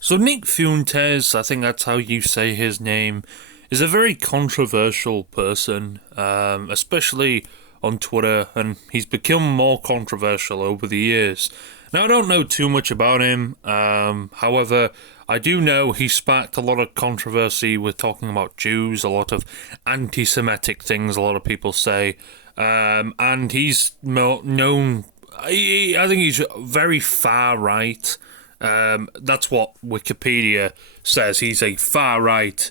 So Nick Fuentes, I think that's how you say his name, is a very controversial person, especially on Twitter, and he's become more controversial over the years. Now, I don't know too much about him, however, I do know he sparked a lot of controversy with talking about Jews, a lot of anti-Semitic things, a lot of people say, and he's known, I think he's very far right. That's what Wikipedia says. He's a far-right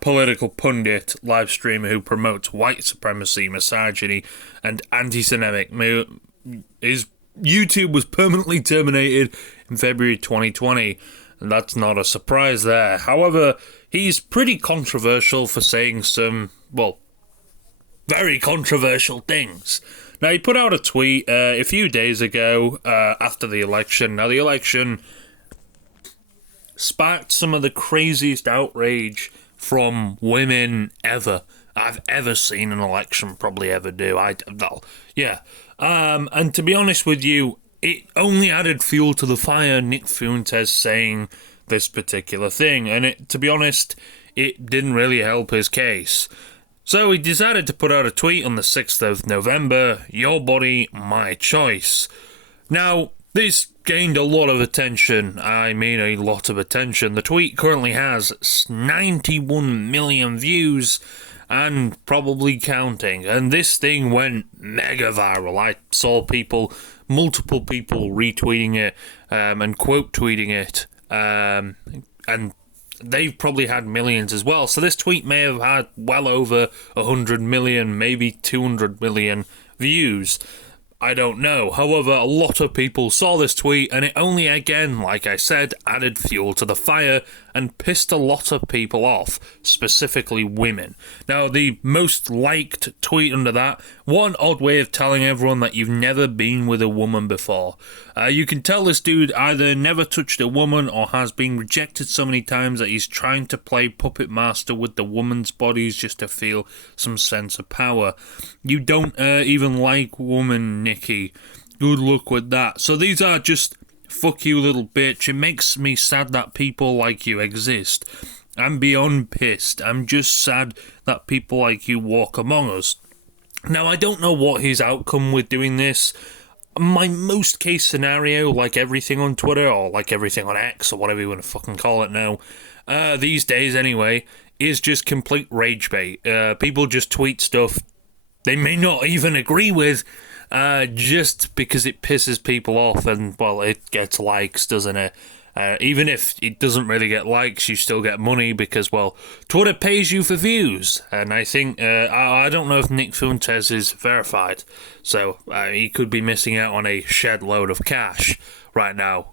political pundit, live streamer who promotes white supremacy, misogyny, and anti-Semitic. His YouTube was permanently terminated in February 2020, and that's not a surprise there. However, he's pretty controversial for saying some, well, very controversial things. Now, he put out a tweet a few days ago after the election. Now, the election sparked some of the craziest outrage from women I've ever seen an election, probably ever do. And to be honest with you, it only added fuel to the fire, Nick Fuentes saying this particular thing. And to be honest, it didn't really help his case. So he decided to put out a tweet on the 6th of November, "Your body, my choice." Now, this gained a lot of attention. I mean, a lot of attention. The tweet currently has 91 million views and probably counting. And this thing went mega viral. I saw multiple people retweeting it and quote tweeting it. And they've probably had millions as well. So this tweet may have had well over 100 million, maybe 200 million views. I don't know. However, a lot of people saw this tweet, and it only, again, like I said, added fuel to the fire and pissed a lot of people off, specifically women. Now, the most liked tweet under that, what an odd way of telling everyone that you've never been with a woman before. You can tell this dude either never touched a woman or has been rejected so many times that he's trying to play puppet master with the woman's bodies just to feel some sense of power. You don't even like woman, Nikki. Good luck with that. So these are just fuck you, little bitch. It makes me sad that people like you exist. I'm beyond pissed. I'm just sad that people like you walk among us. Now, I don't know what his outcome with doing this. My most case scenario, like everything on Twitter, or like everything on X, or whatever you want to fucking call it now, these days anyway, is just complete rage bait. People just tweet stuff they may not even agree with, just because it pisses people off, and, well, it gets likes, doesn't it? Even if it doesn't really get likes, you still get money because, well, Twitter pays you for views. And I think, I don't know if Nick Fuentes is verified, so he could be missing out on a shed load of cash right now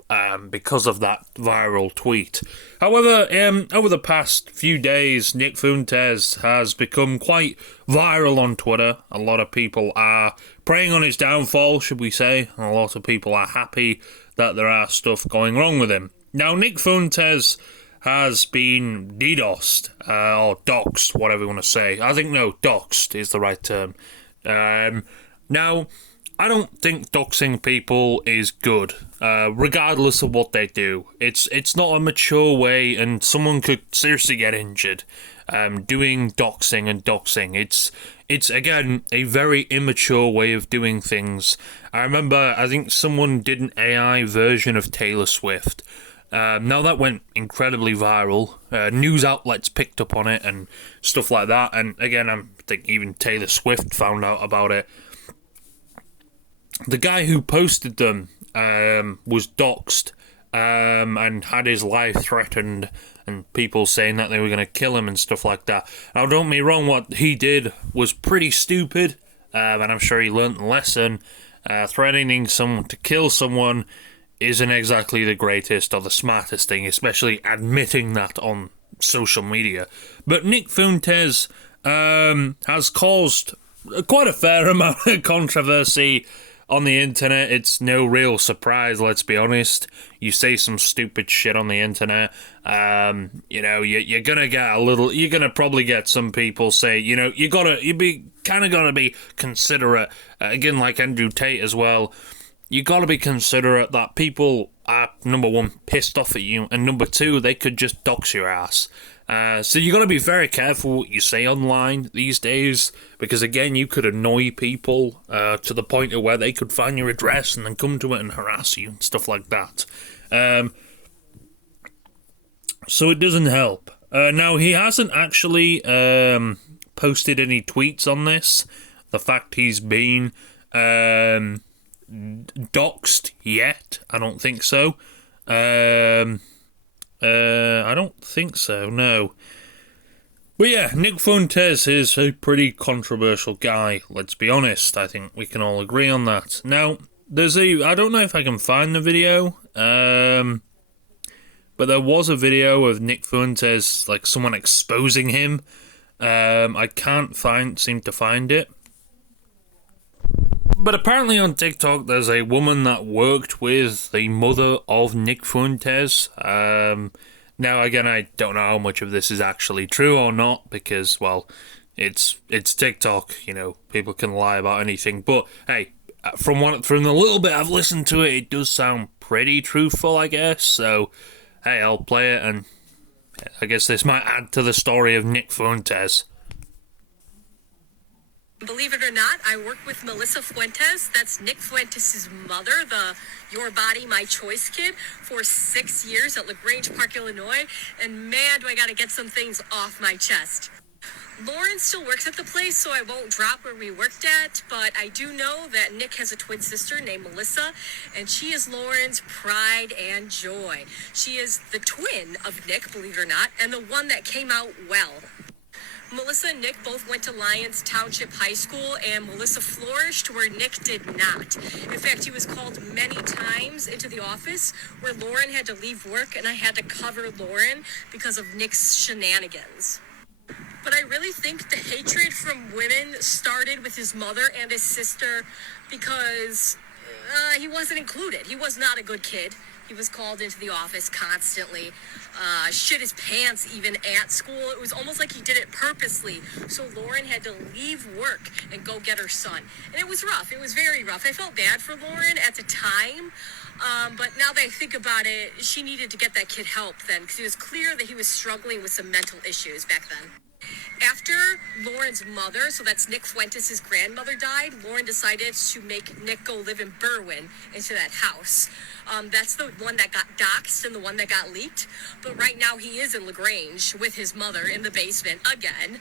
because of that viral tweet. However, over the past few days, Nick Fuentes has become quite viral on Twitter. A lot of people are preying on his downfall, should we say. A lot of people are happy that there are stuff going wrong with him. Now, Nick Fuentes has been DDoSed, or doxed, whatever you want to say. I think, no, doxed is the right term. Now, I don't think doxing people is good, regardless of what they do. It's not a mature way, and someone could seriously get injured doing doxing and doxing. It's again a very immature way of doing things. I remember, I think someone did an AI version of Taylor Swift. Now that went incredibly viral. News outlets picked up on it and stuff like that. And again, I think even Taylor Swift found out about it. The guy who posted them was doxed and had his life threatened, and people saying that they were going to kill him and stuff like that. Now, don't get me wrong, what he did was pretty stupid, and I'm sure he learnt the lesson. Threatening someone to kill someone isn't exactly the greatest or the smartest thing, especially admitting that on social media. But Nick Fuentes has caused quite a fair amount of controversy on the internet. It's no real surprise, let's be honest. You say some stupid shit on the internet, you're gonna get you're gonna probably get some people say, you be considerate. Again, like Andrew Tate as well. you got to be considerate that people are, number one, pissed off at you, and number two, they could just dox your ass. So you got to be very careful what you say online these days, because again, you could annoy people to the point of where they could find your address and then come to it and harass you and stuff like that. So it doesn't help. Now, he hasn't actually posted any tweets on this. The fact he's been doxed yet, I don't think so. I don't think so, no. But yeah, Nick Fuentes is a pretty controversial guy, let's be honest. I think we can all agree on that. Now, I don't know if I can find the video, but there was a video of Nick Fuentes, like someone exposing him. I can't seem to find it. But apparently on TikTok, there's a woman that worked with the mother of Nick Fuentes. Now, again, I don't know how much of this is actually true or not, because, well, it's TikTok. You know, people can lie about anything. But hey, from the little bit I've listened to it, it does sound pretty truthful, I guess. So, hey, I'll play it, and I guess this might add to the story of Nick Fuentes. Believe it or not, I work with Melissa Fuentes. That's Nick Fuentes' mother, the Your Body, My Choice kid, for 6 years at LaGrange Park, Illinois. And man, do I got to get some things off my chest. Lauren still works at the place, so I won't drop where we worked at, but I do know that Nick has a twin sister named Melissa, and she is Lauren's pride and joy. She is the twin of Nick, believe it or not, and the one that came out well. Melissa and Nick both went to Lyons Township High School, and Melissa flourished where Nick did not. In fact, he was called many times into the office where Lauren had to leave work, and I had to cover Lauren because of Nick's shenanigans. But I really think the hatred from women started with his mother and his sister because he wasn't included. He was not a good kid. He was called into the office constantly, shit his pants even at school. It was almost like he did it purposely. So Lauren had to leave work and go get her son. And it was rough. It was very rough. I felt bad for Lauren at the time. But now that I think about it, she needed to get that kid help then, because it was clear that he was struggling with some mental issues back then. After Lauren's mother, so that's Nick Fuentes' grandmother, died, Lauren decided to make Nick go live in Berwyn into that house. That's the one that got doxxed and the one that got leaked. But right now he is in LaGrange with his mother in the basement again,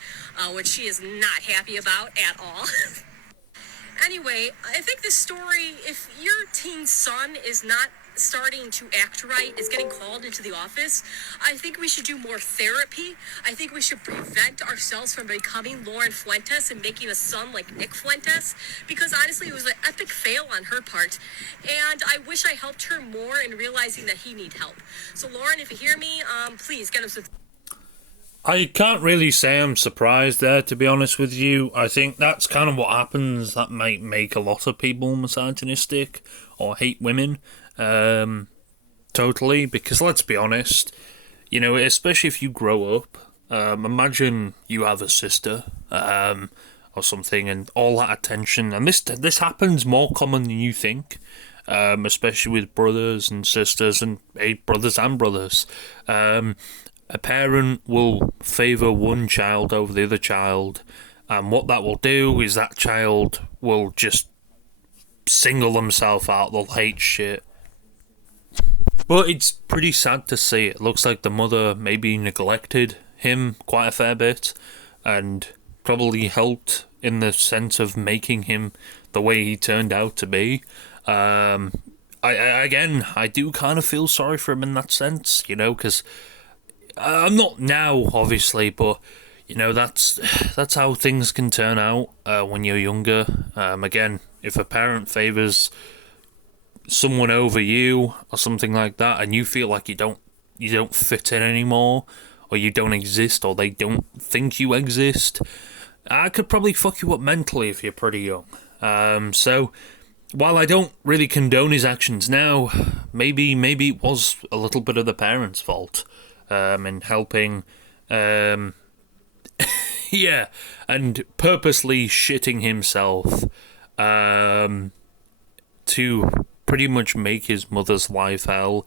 which she is not happy about at all. Anyway, I think this story, if your teen son is not starting to act right, is getting called into the office, I think we should do more therapy. I think we should prevent ourselves from becoming Lauren Fuentes and making a son like Nick Fuentes, because honestly, it was an epic fail on her part, and I wish I helped her more in realizing that he needs help. So Lauren, if you hear me, please get him some... I can't really say I'm surprised there, to be honest with you. I think that's kind of what happens that might make a lot of people misogynistic or hate women. Totally, because let's be honest, you know, especially if you grow up, imagine you have a sister, or something, and all that attention, and this happens more common than you think, especially with brothers and sisters, and brothers and brothers. A parent will favour one child over the other child, and what that will do is that child will just single themselves out, they'll hate shit. But it's pretty sad to see. It looks like the mother maybe neglected him quite a fair bit, and probably helped in the sense of making him the way he turned out to be. I do kind of feel sorry for him in that sense, you know, because I'm not now, obviously, but you know, that's how things can turn out when you're younger. Again, if a parent favours someone over you or something like that, and you feel like you don't fit in anymore, or you don't exist, or they don't think you exist, I could probably fuck you up mentally if you're pretty young. So while I don't really condone his actions now, maybe it was a little bit of the parents' fault. In helping, yeah, and purposely shitting himself, to pretty much make his mother's life hell.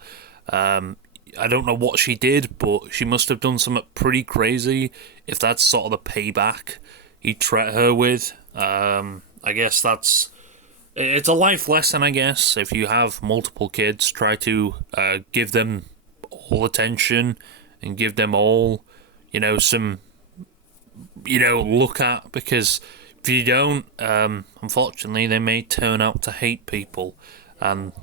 I don't know what she did, but she must have done something pretty crazy if that's sort of the payback he treated her with. I guess it's a life lesson, I guess. If you have multiple kids, try to give them all attention and give them all, some, look at, because if you don't, unfortunately, they may turn out to hate people. And,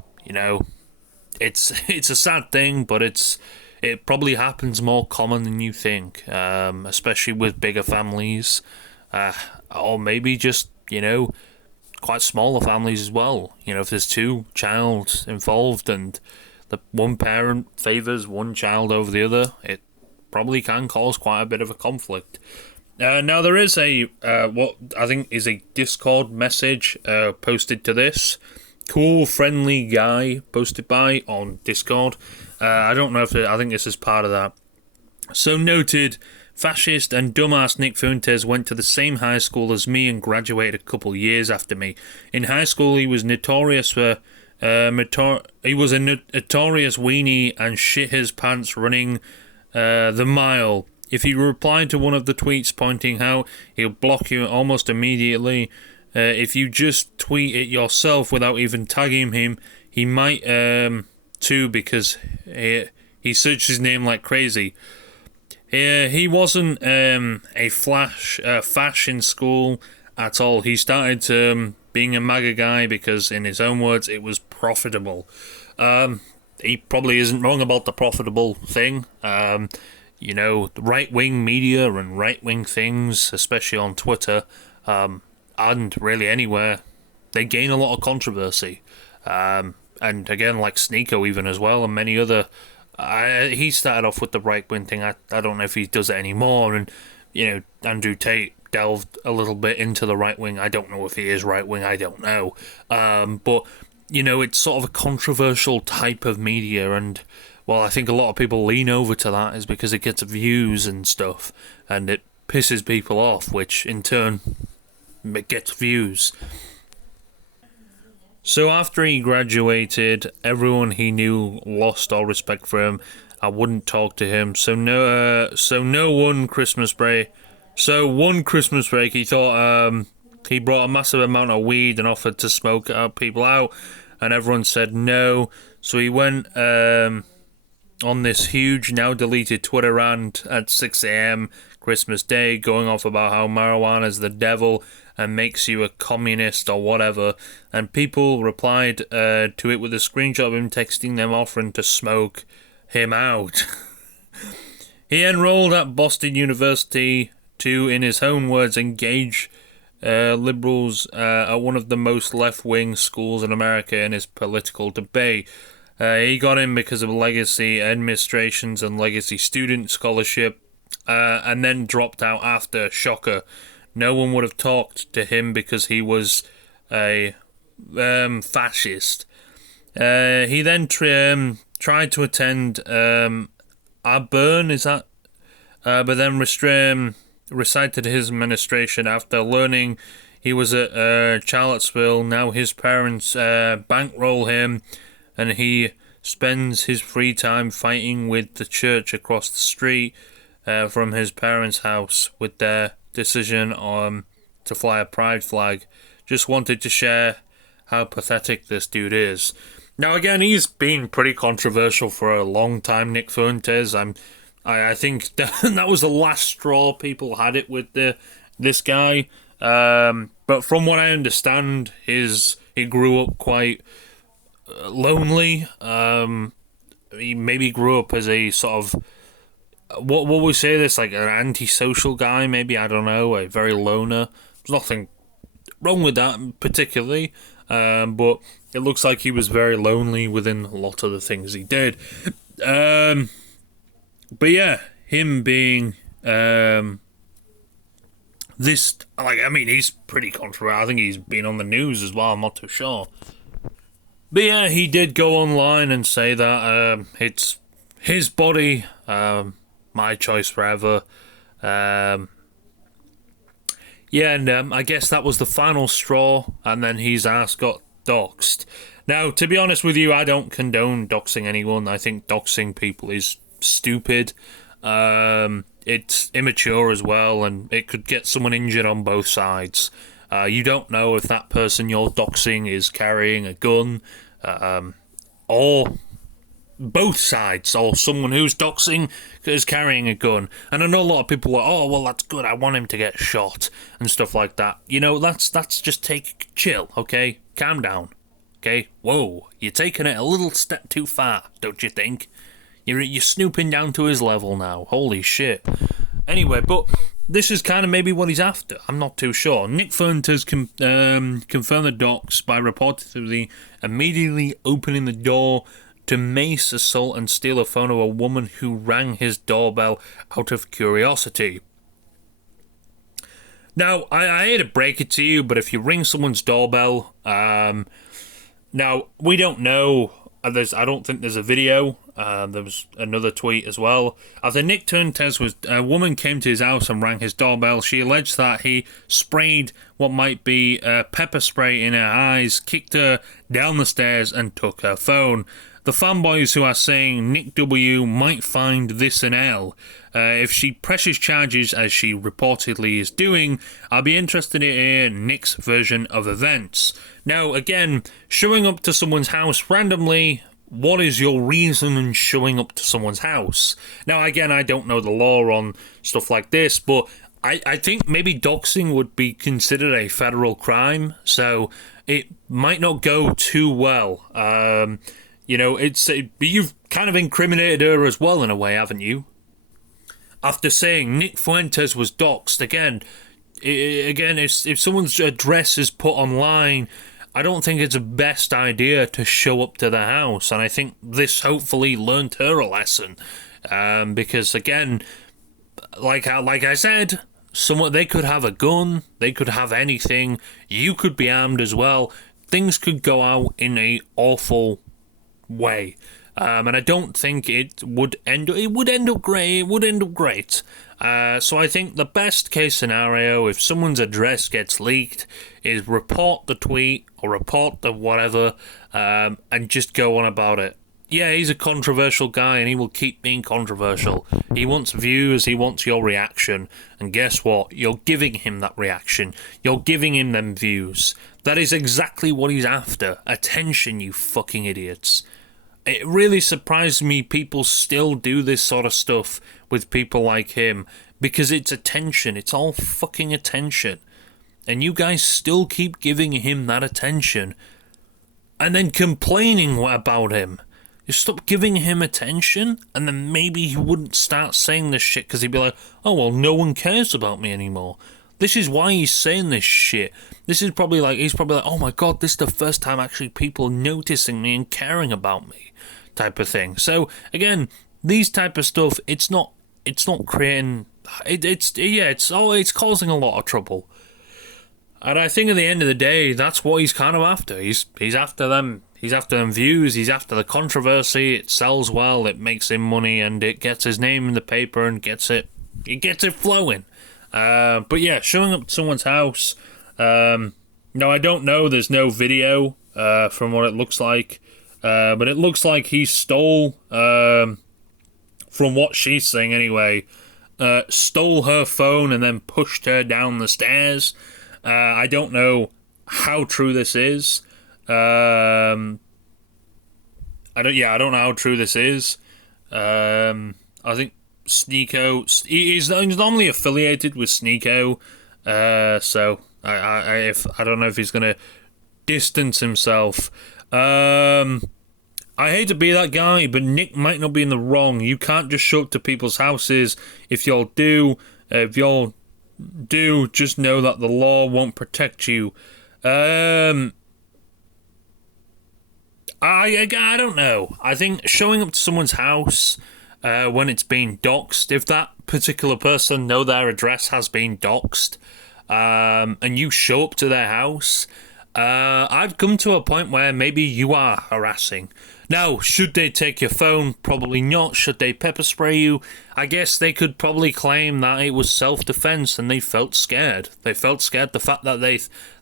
it's a sad thing, but it probably happens more common than you think, especially with bigger families, or maybe just, quite smaller families as well. If there's two child involved and the one parent favours one child over the other, it probably can cause quite a bit of a conflict. Now there is a what I think is a Discord message posted to this. Cool friendly guy posted by on Discord. I don't know I think this is part of that. So noted, fascist and dumbass Nick Fuentes went to the same high school as me and graduated a couple years after me. In high school, he was notorious for he was a notorious weenie and shit his pants running the mile. If you replied to one of the tweets pointing out, he'll block you almost immediately. If you just tweet it yourself without even tagging him, he might too, because he searched his name like crazy. He wasn't a fash in school at all. He started being a MAGA guy because, in his own words, it was profitable. He probably isn't wrong about the profitable thing. The right-wing media and right-wing things, especially on Twitter, and really anywhere, they gain a lot of controversy. And again, like Sneeko even as well, and many other... he started off with the right-wing thing. I don't know if he does it anymore. And, Andrew Tate delved a little bit into the right-wing. I don't know if he is right-wing. I don't know. But, it's sort of a controversial type of media. And, well, I think a lot of people lean over to that is because it gets views and stuff. And it pisses people off, which in turn gets views. So after he graduated, everyone he knew lost all respect for him. I wouldn't talk to him. One Christmas break, he thought he brought a massive amount of weed and offered to smoke people out, and everyone said no. So he went on this huge, now deleted Twitter rant at 6 a.m. Christmas Day, going off about how marijuana is the devil and makes you a communist or whatever, and people replied to it with a screenshot of him texting them offering to smoke him out. He enrolled at Boston University to, in his own words, engage liberals at one of the most left-wing schools in America in his political debate. He got in because of legacy administrations and legacy student scholarship, and then dropped out after. Shocker. No one would have talked to him because he was a fascist. He then tried to attend Auburn, but then recited his administration after learning he was at Charlottesville. Now his parents bankroll him, and he spends his free time fighting with the church across the street from his parents' house with their decision to fly a pride flag. Just wanted to share how pathetic this dude is. Now again, he's been pretty controversial for a long time, Nick Fuentes. I think that was the last straw people had it with this guy. But from what I understand, he grew up quite lonely. He maybe grew up as a sort of, what we say this, like an antisocial guy, maybe, I don't know, a very loner. There's nothing wrong with that particularly, but it looks like he was very lonely within a lot of the things he did. But yeah, him being this, he's pretty controversial. I think he's been on the news as well, I'm not too sure. But yeah, he did go online and say that it's his body, my choice forever. I guess that was the final straw, and then his ass got doxxed. Now, to be honest with you, I don't condone doxing anyone. I think doxing people is stupid. It's immature as well, and it could get someone injured on both sides. You don't know if that person you're doxing is carrying a gun, or both sides, or someone who's doxing is carrying a gun. And I know a lot of people are, oh, well, that's good, I want him to get shot, and stuff like that. You know, that's just chill, okay? Calm down, okay? Whoa, you're taking it a little step too far, don't you think? You're snooping down to his level now, holy shit. Anyway, but this is kind of maybe what he's after. I'm not too sure. Nick Fuentes confirmed the dox by reportedly immediately opening the door to mace, assault, and steal a phone of a woman who rang his doorbell out of curiosity. Now, I hate to break it to you, but if you ring someone's doorbell, now, we don't know. I don't think there's a video. There was another tweet as well. After Nick Fuentes a woman came to his house and rang his doorbell. She alleged that he sprayed what might be pepper spray in her eyes, kicked her down the stairs, and took her phone. The fanboys who are saying Nick W might find this an L. If she presses charges as she reportedly is doing, I'll be interested to hear Nick's version of events. Now, again, showing up to someone's house randomly, what is your reason in showing up to someone's house? Now, again, I don't know the law on stuff like this, but I think maybe doxing would be considered a federal crime, so it might not go too well. You know, you've kind of incriminated her as well in a way, haven't you? After saying Nick Fuentes was doxed, again, if someone's address is put online, I don't think it's the best idea to show up to the house, and I think this hopefully learned her a lesson, because again, like I said, they could have a gun, they could have anything, you could be armed as well, things could go out in a awful way, and I don't think it would end up great. So I think the best case scenario, if someone's address gets leaked, is report the tweet or report the whatever, and just go on about it. Yeah, he's a controversial guy and he will keep being controversial. He wants views, he wants your reaction, and guess what? You're giving him that reaction. You're giving him them views. That is exactly what he's after. Attention, you fucking idiots. It really surprised me people still do this sort of stuff with people like him, because it's attention. It's all fucking attention. And you guys still keep giving him that attention and then complaining about him. You stop giving him attention, and then maybe he wouldn't start saying this shit, because he'd be like, oh, well, no one cares about me anymore. This is why he's saying this shit. This is probably like, he's probably like, oh my god, this is the first time actually people noticing me and caring about me, type of thing. So, again, these type of stuff, it's not creating, it's causing a lot of trouble. And I think at the end of the day, that's what he's kind of after. He's after them. He's after them views. He's after the controversy. It sells well. It makes him money, and it gets his name in the paper and gets it flowing. But yeah, showing up to someone's house. No, I don't know. There's no video from what it looks like, but it looks like he stole, from what she's saying anyway, stole her phone and then pushed her down the stairs. I don't know how true this is. I don't know how true this is. I think Sneeko, he's normally affiliated with Sneeko, so I don't know if he's gonna distance himself. I hate to be that guy, but Nick might not be in the wrong. You can't just show up to people's houses. If y'all do, just know that the law won't protect you. I don't know. I think showing up to someone's house when it's being doxed, if that particular person know their address has been doxed, and you show up to their house, I've come to a point where maybe you are harassing. Now, should they take your phone? Probably not. Should they pepper spray you? I guess they could probably claim that it was self-defense and they felt scared. They felt scared the fact that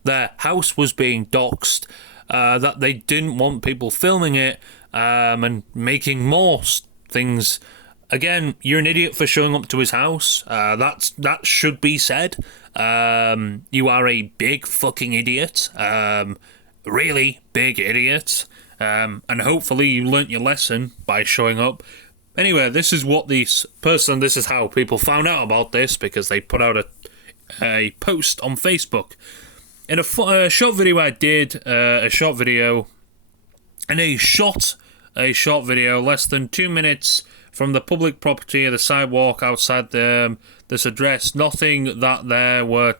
their house was being doxed. that they didn't want people filming it and making more things. Again, you're an idiot for showing up to his house. That should be said. You are a big fucking idiot. Really big idiot. And hopefully you learnt your lesson by showing up. Anyway, this is how people found out about this, because they put out a post on Facebook. In a short video I did, a short video less than 2 minutes from the public property of the sidewalk outside this address. Nothing that there were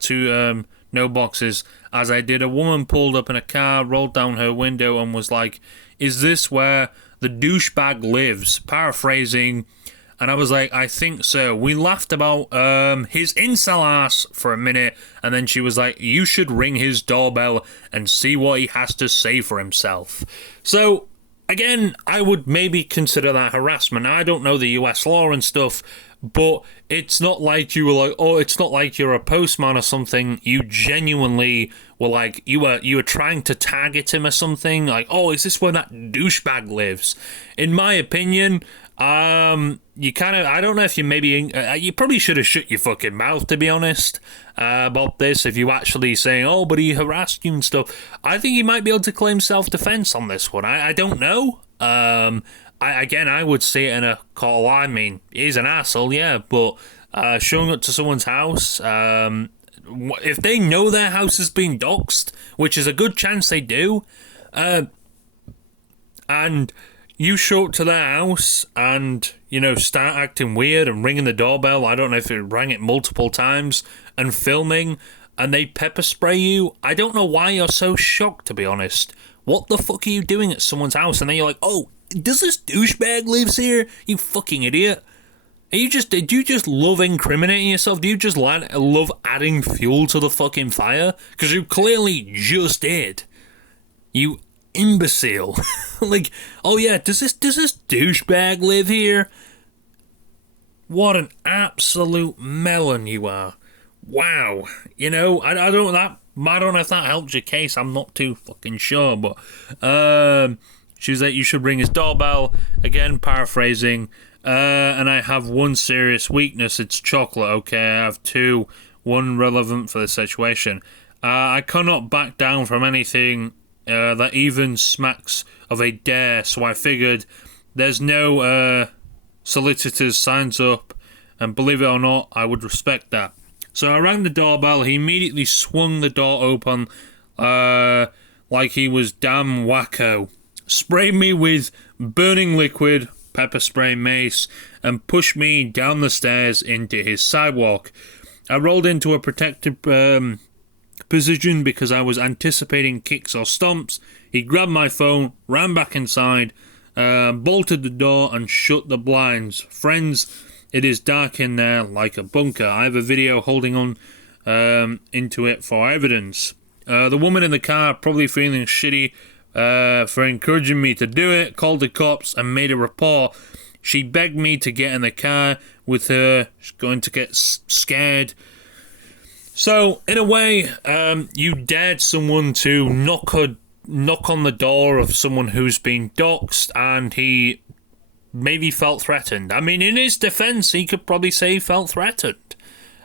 no boxes. As I did, a woman pulled up in a car, rolled down her window and was like, "Is this where the douchebag lives?" Paraphrasing. And I was like, "I think so." We laughed about his incel ass for a minute, and then she was like, "You should ring his doorbell and see what he has to say for himself." So, again, I would maybe consider that harassment. I don't know the US law and stuff, but it's not like you were like, oh, it's not like you're a postman or something. You genuinely were like, you were trying to target him or something. Like, oh, is this where that douchebag lives? In my opinion, you kind of, I don't know if you you probably should have shut your fucking mouth, to be honest, about this. If you actually saying, oh, but he harassed you and stuff, I think you might be able to claim self-defense on this one. I don't know. I would see it in a court of law. I mean, he's an asshole, yeah, but showing up to someone's house, if they know their house is being doxxed, which is a good chance they do, and you show up to their house and, start acting weird and ringing the doorbell, I don't know if it rang it multiple times, and filming, and they pepper spray you, I don't know why you're so shocked, to be honest. What the fuck are you doing at someone's house? And then you're like, oh, does this douchebag lives here? You fucking idiot. Do you just love incriminating yourself? Do you just love adding fuel to the fucking fire? Because you clearly just did. You imbecile. Like, oh yeah, does this douchebag live here? What an absolute melon you are. Wow. I don't know if that helps your case. I'm not too fucking sure, but she was like, you should ring his doorbell. Again, paraphrasing. And I have one serious weakness. It's chocolate. Okay, I have two. One relevant for the situation. I cannot back down from anything that even smacks of a dare. So I figured there's no solicitor's signs up, and believe it or not, I would respect that. So I rang the doorbell. He immediately swung the door open like he was damn wacko. Sprayed me with burning liquid, pepper spray mace, and pushed me down the stairs into his sidewalk. I rolled into a protected position because I was anticipating kicks or stomps. He grabbed my phone, ran back inside, bolted the door, and shut the blinds. Friends, it is dark in there like a bunker. I have a video holding on into it for evidence. The woman in the car, probably feeling shitty for encouraging me to do it, called the cops and made a report. She begged me to get in the car with her. She's going to get scared. So, in a way, you dared someone to knock on the door of someone who's been doxxed, and he maybe felt threatened. I mean, in his defense, he could probably say he felt threatened.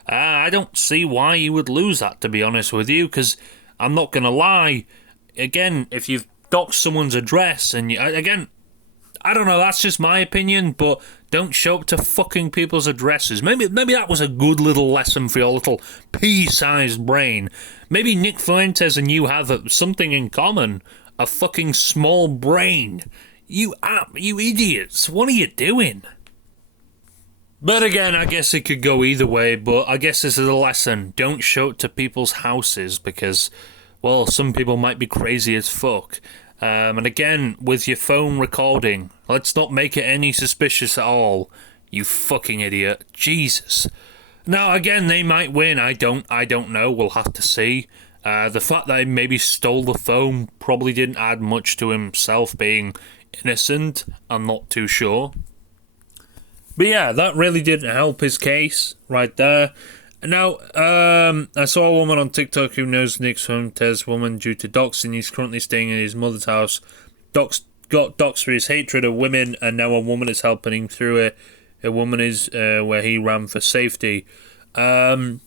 I don't see why you would lose that, to be honest with you, because I'm not going to lie. Again, if you've doxed someone's address, and I don't know, that's just my opinion, but don't show up to fucking people's addresses. Maybe that was a good little lesson for your little pea-sized brain. Maybe Nick Fuentes and you have something in common. A fucking small brain. You idiots. What are you doing? But again, I guess it could go either way, but I guess this is a lesson. Don't show up to people's houses because, well, some people might be crazy as fuck. And again, with your phone recording, let's not make it any suspicious at all. You fucking idiot. Jesus. Now, again, they might win. I don't know. We'll have to see. The fact that he maybe stole the phone probably didn't add much to himself being innocent. I'm not too sure. But yeah, that really didn't help his case right there. Now, I saw a woman on TikTok who knows Nick Fuentes' woman due to doxing. He's currently staying in his mother's house. Got doxed for his hatred of women, and now a woman is helping him through it. A woman is where he ran for safety. Yeah,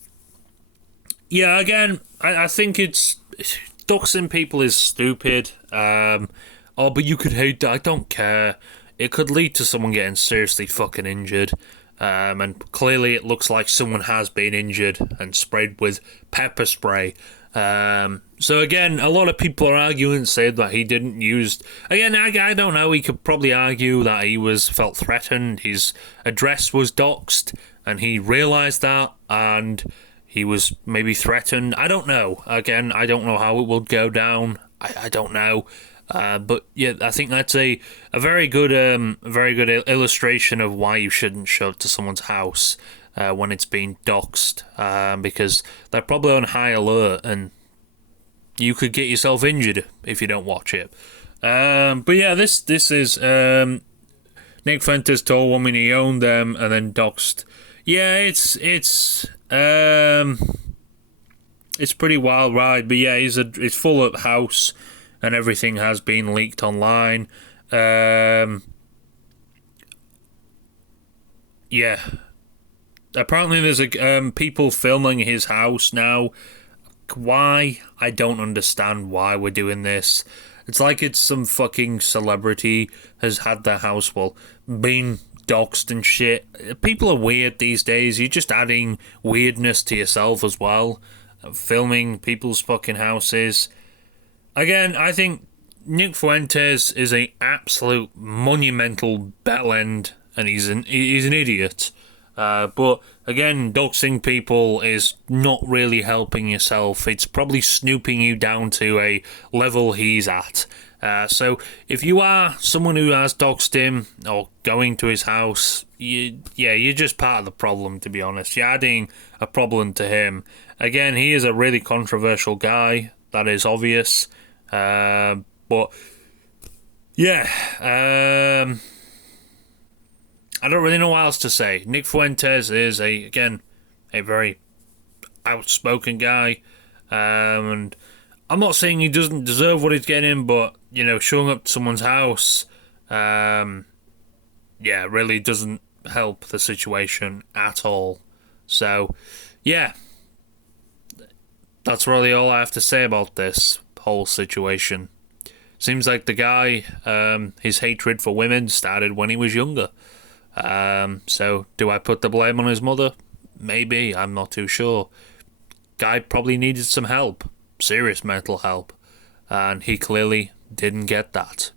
again, I think it's doxing people is stupid. But you could hate that. I don't care. It could lead to someone getting seriously fucking injured. And clearly it looks like someone has been injured and sprayed with pepper spray. So again, a lot of people are arguing, saying that he didn't use... Again, I don't know, he could probably argue that he felt threatened, his address was doxed, and he realised that, and he was maybe threatened. I don't know. Again, I don't know how it would go down. I don't know. But yeah, I think that's a very good illustration of why you shouldn't show up to someone's house when it's being doxed, because they're probably on high alert and you could get yourself injured if you don't watch it. But yeah, this is Nick Fuentes told woman he owned them and then doxed. Yeah, it's pretty wild ride. But yeah, it's full of house. And everything has been leaked online. Yeah. Apparently there's people filming his house now. Why? I don't understand why we're doing this. It's like it's some fucking celebrity has had their house, been doxed and shit. People are weird these days. You're just adding weirdness to yourself as well. Filming people's fucking houses. Again, I think Nick Fuentes is an absolute monumental bellend, and he's an idiot. But again, doxing people is not really helping yourself. It's probably snooping you down to a level he's at. So if you are someone who has doxed him or going to his house, you're just part of the problem, to be honest. You're adding a problem to him. Again, he is a really controversial guy. That is obvious. But yeah, I don't really know what else to say. Nick Fuentes is a very outspoken guy, and I'm not saying he doesn't deserve what he's getting, but showing up to someone's house, really doesn't help the situation at all. So yeah, that's really all I have to say about this whole situation. Seems like the guy, his hatred for women started when he was younger. So do I put the blame on his mother? Maybe, I'm not too sure. Guy probably needed some help, serious mental help, and he clearly didn't get that.